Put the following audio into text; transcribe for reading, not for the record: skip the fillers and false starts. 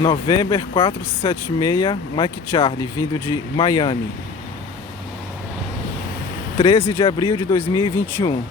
November 476, Mike Charlie, vindo de Miami. 13 de abril de 2021.